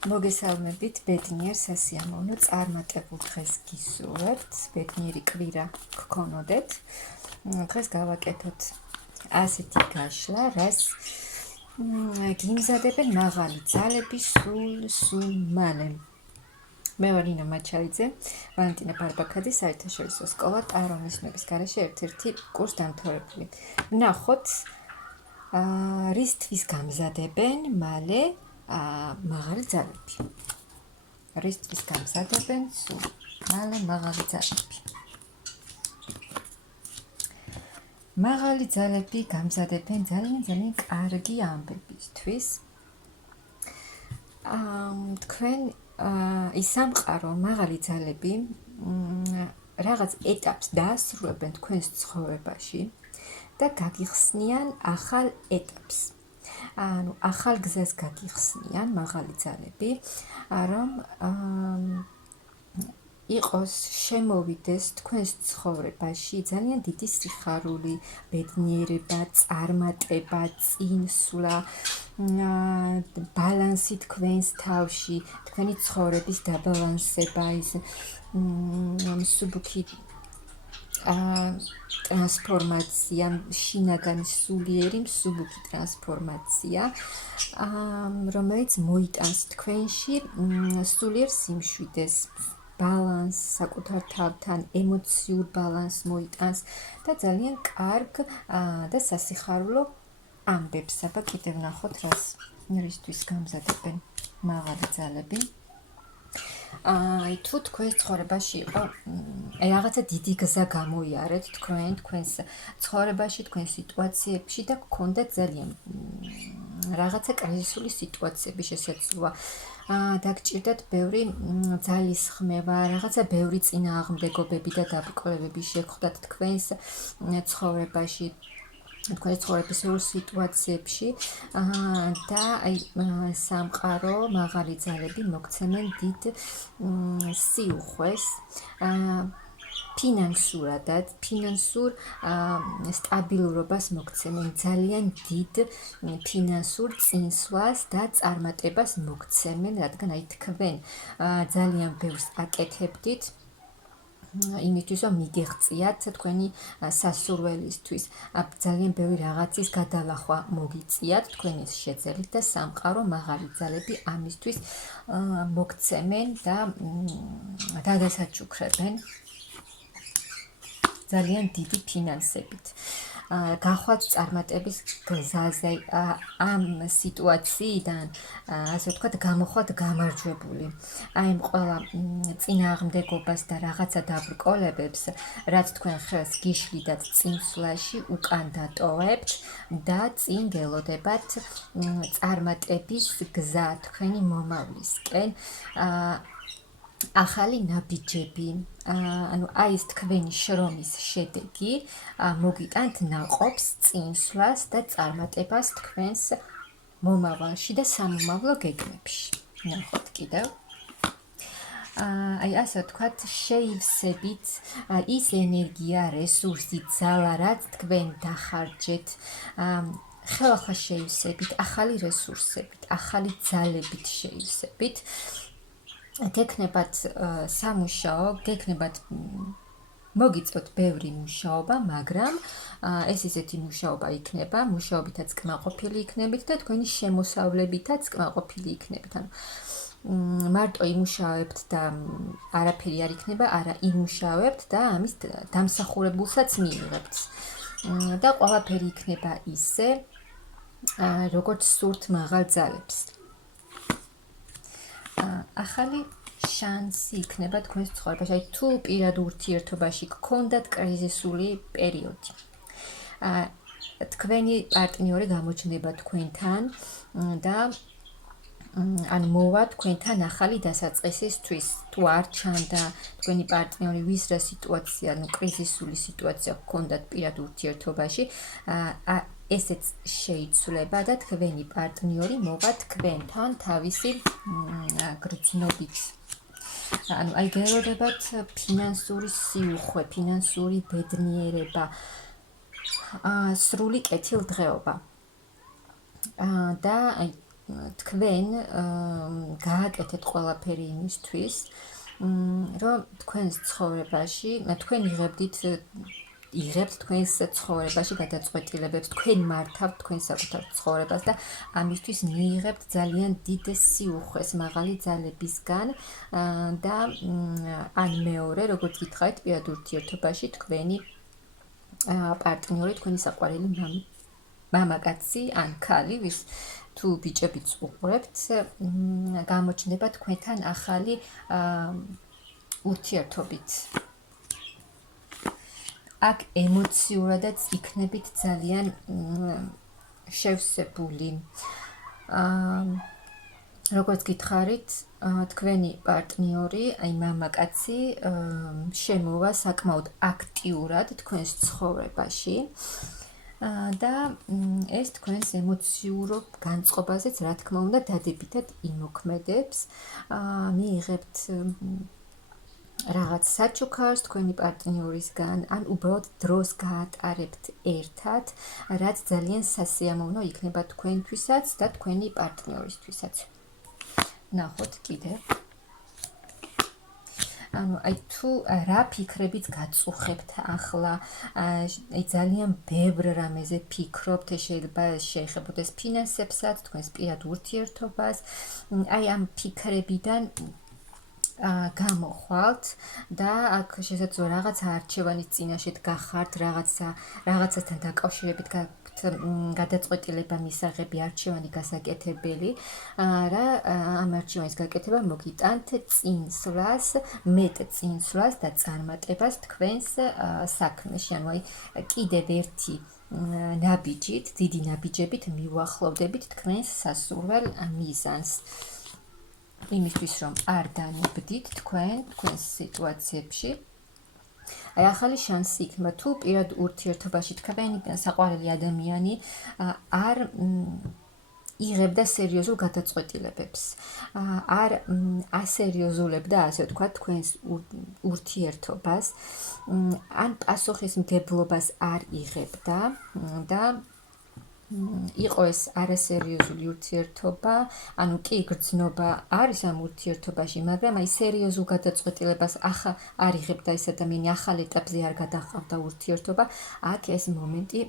მოგესალმებით, ბედნიერ სასიამოვნო წარმატებულ დღეს გისურვებთ, ბედნიერი კვირა გქონოდეთ. დღეს გავაკეთოთ ასეთი გაშლა, რაც გიმზადებენ მაღალი ძალები სულ მალე. მე ვარ ინა მაჩალიძე, ვალენტინა ბარბაქაძე, საერთაშორისო სკოლა ტარონის ნების გარეშე ერთ-ერთი კურსდამთავრებული. ვნახოთ, რისთვის გამზადებენ მალე მაღალი ძალები. რისთვის გამზადებენ სულ მალე მაღალი ძალები. მაღალი ძალები გამზადებენ ძალიან კარგი ამბებისთვის. თქვენ ისამყარო მაღალი ძალები რაღაც ეტაპს დაასრულებენ თქვენს ცხოვრებაში და გაგიხსნიან ახალ ეტაპს. ახალ გზას გაგიხსნიან მაღალი ძალები, რომ იყოს შემოვიდეს თქვენს ცხოვრებაში ძალიან დიდი სიხარული, ბედნიერება, წარმატება, წინსვლა, ბალანსი თქვენს თავში, თქვენი ცხოვრების დაბალანსება, ის მსუბუქი ტრანსფორმაცია, შინაგან სულიერი მსუბუქი ტრანსფორმაცია, რომელიც მოიტანს თქვენში სულიერ სიმშვიდეს, ბალანსს საკუთარ თავთან, ემოციურ ბალანსს მოიტანს და ძალიან კარგ და სასიხარულო ამბებს. აბა კიდევ ვნახოთ, რისთვის გამზადებენ მაღალი ძალები. თუ თქვენს ცხოვრებაში იყო რაღაცა დიდი გზა გამოიარეთ თქვენს ცხოვრებაში, თქვენს სიტუაციებში და გქონდათ ძალიან რაღაცა კრიზისული სიტუაციები შესაძლოა. დაგჭირდათ ბევრი ძალის ხმევა, რაღაცა ბევრი წინააღმდეგობები და დაბრკოლებები შეხვდათ თქვენს ცხოვრებაში, თქვენს ცხოვრების ბევრ სიტუაციებში და სამყარო მაღალი ძალები მოგცემენ დიდ სიუხვეს, ფინანსურ სტაბილურობას მოგცემენ, ძალიან დიდ ფინანსურ წინსვლას და წარმატებას მოგცემენ, რადგან თქვენ ძალიან ბევრს აკეთებდით იმისთვის, რომ მიგეღწიათ თქვენი სასურველისთვის, ძალიან ბევრი რაღაცის გადალახვა მოგიწიათ თქვენი შეძელით და სამყარო მაღალი ძალები ამისთვის მოგცემენ და დადასაჩუქრებენ ძალიან დიდი ფინანსებით. გახვალთ წარმატების გზაზე, ამ სიტუაციიდან, ასე ვთქვათ, გამოხვალთ გამარჯვებული. აი ყველა წინააღმდეგობას და რაღაცა დაბრკოლებებს, რაც თქვენ ხელს გიშლიდათ წინსვლაში, უკან დატოვებთ და წინ გელოდებათ წარმატების გზა თქვენი მომავლისკენ. ახალი ნაბიჯები, აი ეს თქვენი შრომის შედეგი მოგიტანთ ნაყოფს, წინსვლას და წარმატებას თქვენს მომავალში და სამომავლო გეგმებში. ნახოთ კიდევ. აი ასე ვთქვათ, შეივსებით ის ენერგია, რესურსი, ძალა, რაც თქვენ დახარჯეთ, ხელახლა შეივსებით, ახალი რესურსებით, ახალი ძალებით შეივსებით. გექნებათ სამუშაო, გექნებათ მოგიწევთ ბევრი მუშაობა, მაგრამ ეს ისეთი მუშაობა იქნება, მუშაობითაც კმაყოფილი იქნებით და თქვენი შემოსავლებითაც კმაყოფილი იქნებით. მარტო იმუშავებთ და არაფერი არ იქნება, არა იმუშავებთ და ამის დამსახურებულსაც მიიღებთ. და ყველაფერი იქნება ისე, როგორც სურთ მაღალ ძალებს. ახალი შანსი იქნება თქვენს ცხოვრებაში. აი თუ პირად ურთიერთობაში გქონდათ კრიზისული პერიოდი. თქვენი პარტნიორი გამოჩნდება თქვენთან და ან მოვა თქვენთან ახალი დასაწყისისთვის. თუ არ ჩანდა თქვენი პარტნიორი, ვის რა სიტუაცია, კრიზისული სიტუაცია გქონდათ პირად ურთიერთობაში, ესეც შეიცვლება და თქვენი პარტნიორი მოვა თქვენთან თავისი გრძნობით. აი გელოდებათ ფინანსური სიუხვე, ფინანსური ბედნიერება, სრული კეთილდღეობა. და თქვენ გააკეთეთ ყველაფერი იმისთვის, რომ თქვენს ცხოვრებაში, თქვენ იღებთ თქვენს ცხოვრებაში გადაწყვეტილებებს, თქვენ მართავთ თქვენ საკუთარ ცხოვრებას და ამისთვის მიიღებთ ძალიან დიდ სიუხვეს მაღალი ძალებისგან და ან მეორე, როგორც გითხარით, პირად ურთიერთობაში თქვენი პარტნიორი, თქვენი საყვარელი მამაკაცი ან ქალი, ვის თუ ბიჭებიც უყურებთ, გამოჩნდება თქვენთან ახალი ურთიერთობით. აქ ემოციურადაც იქნებით ძალიან შევსებული. როგორც გითხარით, თქვენი პარტნიორი, აი მამაკაცი, შემოვა საკმაოდ აქტიურად თქვენს ცხოვრებაში და ეს თქვენს ემოციურ განწყობაზეც, რა თქმა უნდა, დადებითად იმოქმედებს. მიიღებთ რაღაც საჩუქარს თქვენი პარტნიორისგან, ან უბრალოდ დროს გაატარებთ ერთად, რაც ძალიან სასიამოვნო იქნება თქვენთვისაც და თქვენი პარტნიორისთვისაც. ნახოთ კიდევ. აი თუ რა ფიქრებით გაწუხებთ ახლა, აი ძალიან ბევრ რამეზე ფიქრობთ, შეიძლება შეეხებოდეს ფინანსებსაც, თქვენს პირად ურთიერთობას, აი ამ ფიქრებიდან გამოხვალთ და აქ შესაძლოა რაღაცა არჩევანის წინაშე გახართ, რაღაცასთან დაკავშირებით გადაწყვეტილება მისაღები, არჩევანი გასაკეთებელი, რა ამ არჩევანის გაკეთება მოგიტანთ წინსვლას, მეტ წინსვლას და წარმატებას თქვენს საქმეში, ანუ აი კიდევ ერთი ნაბიჯით, დიდი ნაბიჯებით მივუახლოვდებით თქვენს სასურველ მიზანს. იმისთვის, რომ არ დანებდით თქვენს სიტუაციებში. აი ახალი შანსი იქნება, თუ პირად ურთიერთობაში თქვენი საყვარელი ადამიანი არ იღებდა სერიოზულ გადაწყვეტილებებს, არ ასერიოზულებდა, ასე ვთქვათ, თქვენს ურთიერთობას, ან პასუხისმგებლობას არ იღებდა და იყო ეს არასერიოზული ურთიერთობა, ანუ კი გრძნობა არის ამ ურთიერთობაში, მაგრამ აი სერიოზულ გადაწყვეტილებას არ იღებდა ეს ადამიანი, ახალ ეტაპზე არ გადაჰყავდა ურთიერთობა, აქ ეს მომენტი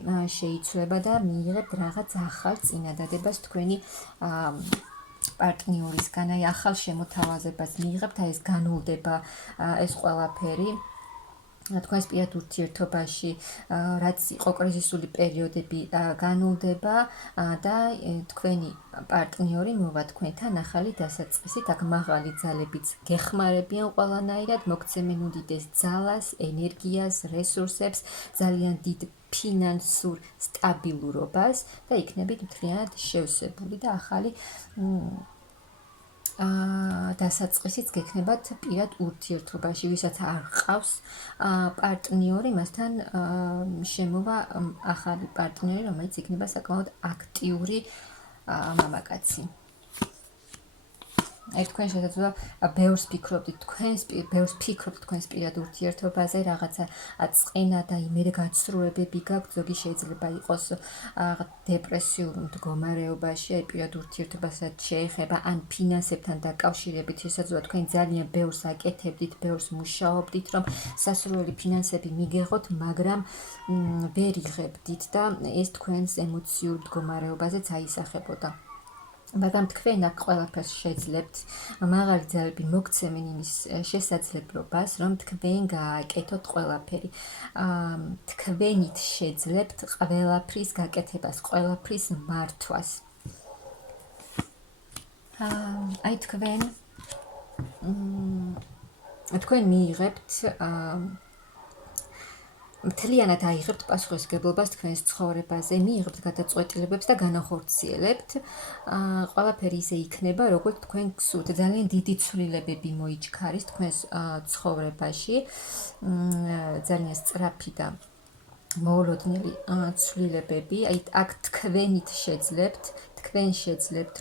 შეიცვლება და მიიღებთ რაღაც ახალ წინადადებას თქვენი პარტნიორისგან, აი ახალ შემოთავაზებას მიიღებთ, აი ეს განულდება ეს ყველაფერი თქვენს პირად ურთიერთობაში, რაც იყო კრიზისული პერიოდები, განულდება და თქვენი პარტნიორი მოვა თქვენთან ახალი დასაწყისით, აქ მაღალი ძალებიც გეხმარებიან ყველანაირად, მოგცემენ უდიდეს ძალას, ენერგიას, რესურსებს, ძალიან დიდ ფინანსურ სტაბილურობას და იქნებით მთლიანად შევსებული და ახალი დასაწყისიც გექნებათ პირად ურთიერთობაში, ვისაც არ ჰყავს პარტნიორი, მასთან შემოვა ახალი პარტნიორი, რომელიც იქნება საკმაოდ აქტიური მამაკაცი. აი თქვენ შესაძლოა ბევრს ფიქრობთ თქვენს პირად ურთიერთობაზე, რაღაცა წყენა და იმედგაცრუებები გაქვთ, ზოგი შეიძლება იყოს დეპრესიულ მდგომარეობაში, აი პირად ურთიერთობასაც შეეხება, ან ფინანსებთან დაკავშირებით, შესაძლოა თქვენ ძალიან ბევრს აკეთებდით, ბევრს მუშაობდით, რომ სასურველი ფინანსები მიგეღოთ, მაგრამ ვერ იღებდით და ეს თქვენს ემოციურ მდგომარეობაზეც აისახებოდა. მაგრამ თქვენ აქ ყველაფერს შეძლებთ, მაღალი ძალები მოგცემენ იმის შესაძლებლობას, რომ თქვენ გააკეთოთ ყველაფერი. თქვენით შეძლებთ ყველაფრის გაკეთებას, ყველაფრის მართვას. აი თქვენ მიიღებთ მთლიანად აიღებთ პასუხისმგებლობას თქვენს ცხოვრებაზე, მიიღებთ გადაწყვეტილებებს და განახორციელებთ. ყველაფერი ისე იქნება, როგორც თქვენ გსურთ. ძალიან დიდი ცვლილებები მოიჩქარის თქვენს ცხოვრებაში. ძალიან სწრაფი და მოულოდნელი ცვლილებები. აი აქ თქვენ შეძლებთ,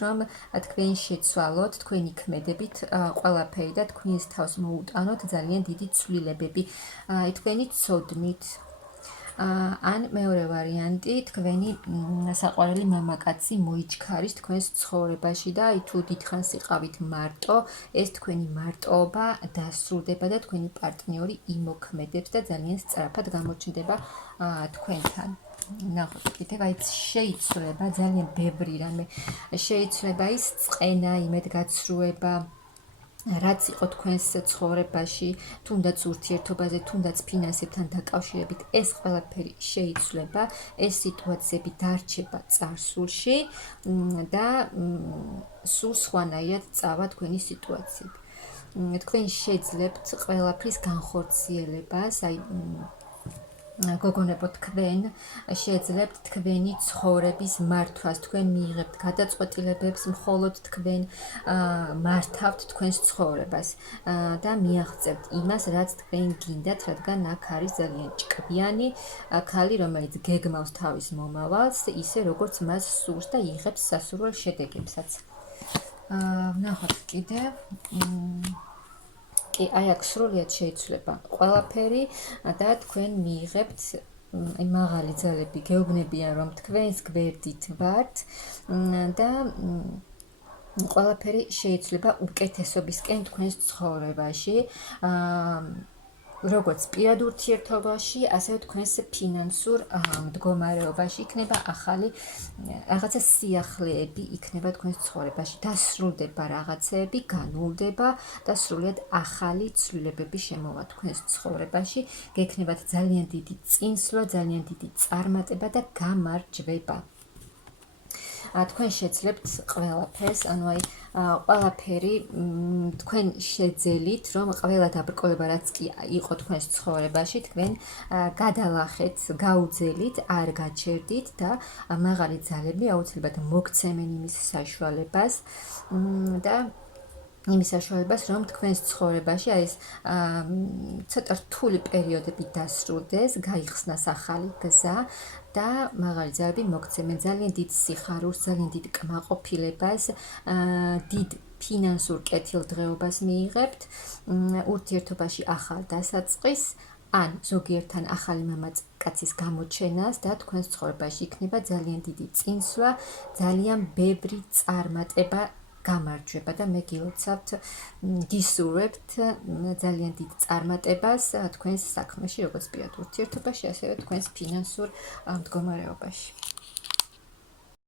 რომ თქვენ შეცვალოთ, თქვენი ქმედებით ყველაფერი და თქვენს თავს მოუტანოთ ძალიან დიდი ცვლილებები. აი თქვენი ცოდნით ან მეორე ვარიანტი, თქვენი საყვარელი მამაკაცი მოიჩქარის თქვენს ცხოვრებაში და აი თუ დიდხანს იყავით მარტო, ეს თქვენი მარტოობა დასრულდება და თქვენი პარტნიორი იმოქმედებს და ძალიან სწრაფად გამოჩნდება თქვენთან. ნახოთ, კიდევ აი შეიცვლება ძალიან ბევრი რამე. შეიცვლება ის წყენა, იმედგაცრუება, რაც იყო თქვენს ცხოვრებაში, თუნდაც ურთიერთობაზე, თუნდაც ფინანსებთან დაკავშირებით, ეს ყველაფერი შეიცვლება, ეს სიტუაციები დარჩება წარსულში და სულ სხვანაირად წავა თქვენი სიტუაციები. თქვენ შეძლებთ ყველაფრის განხორციელებას, აი გოგონებო, თქვენ შეძლებთ თქვენი ცხოვრების მართვას, თქვენ მიიღებთ გადაწყვეტილებებს, მხოლოდ თქვენ მართავთ თქვენს ცხოვრებას და მიაღწევთ იმას, რაც თქვენ გინდათ, რადგან აქ არის ძალიან ჭკვიანი ქალი, რომელიც გეგმავს თავის მომავალს, ისე როგორც მას სურს და იღებს სასურველ შედეგებსაც. ვნახოთ კიდევ. კი, აი აქ სრულიად შეიცვლება ყველაფერი და თქვენ მიიღებთ მაღალი ძალები, გეუბნებიან, რომ თქვენს გვერდით ვართ და ყველაფერი შეიცვლება უკეთესობისკენ თქვენს ცხოვრებაში. როგორც პირად ურთიერთობაში, ასევე თქვენს ფინანსურ მდგომარეობაში იქნება ახალი რაღაცა სიახლეები იქნება თქვენს ცხოვრებაში. დასრულდება რაღაცეები, განულდება და სრულიად ახალი ცვლილებები შემოვა თქვენს ცხოვრებაში. გექნებათ ძალიან დიდი წინსვლა, ძალიან დიდი წარმატება და გამარჯვება. თქვენ შეძლებთ ყველაფერს, ანუ აი ყველაფერი თქვენ შეძელით, რომ ყველა დაბრკოლება, რაც კი იყო თქვენს ცხოვრებაში, თქვენ გადალახეთ, გაუძელით, არ გაჩერდით და მაღალი ძალები აუცილებლად მოგცემენ იმის საშუალებას და იმის საშუალებას, რომ თქვენს ცხოვრებაში აი ეს ცოტა რთული პერიოდები დასრულდეს, გაიხსნას ახალი გზა და მაღალი ძალები მოგცემენ ძალიან დიდ სიხარულს, ძალიან დიდ კმაყოფილებას, დიდ ფინანსურ კეთილდღეობას მიიღებთ, ურთიერთობაში ახალ დასაწყისს, ან ზოგიერთთან ახალი მამაკაცის გამოჩენას და თქვენს ცხოვრებაში იქნება ძალიან დიდი წინსვლა, ძალიან ბევრი წარმატება, გამარჯვება და მე გილოცავთ, გისურვებთ ძალიან დიდ წარმატებას თქვენს საქმეში, როგორც პირად ურთიერთობაში, ასევე თქვენს ფინანსურ მდგომარეობაში.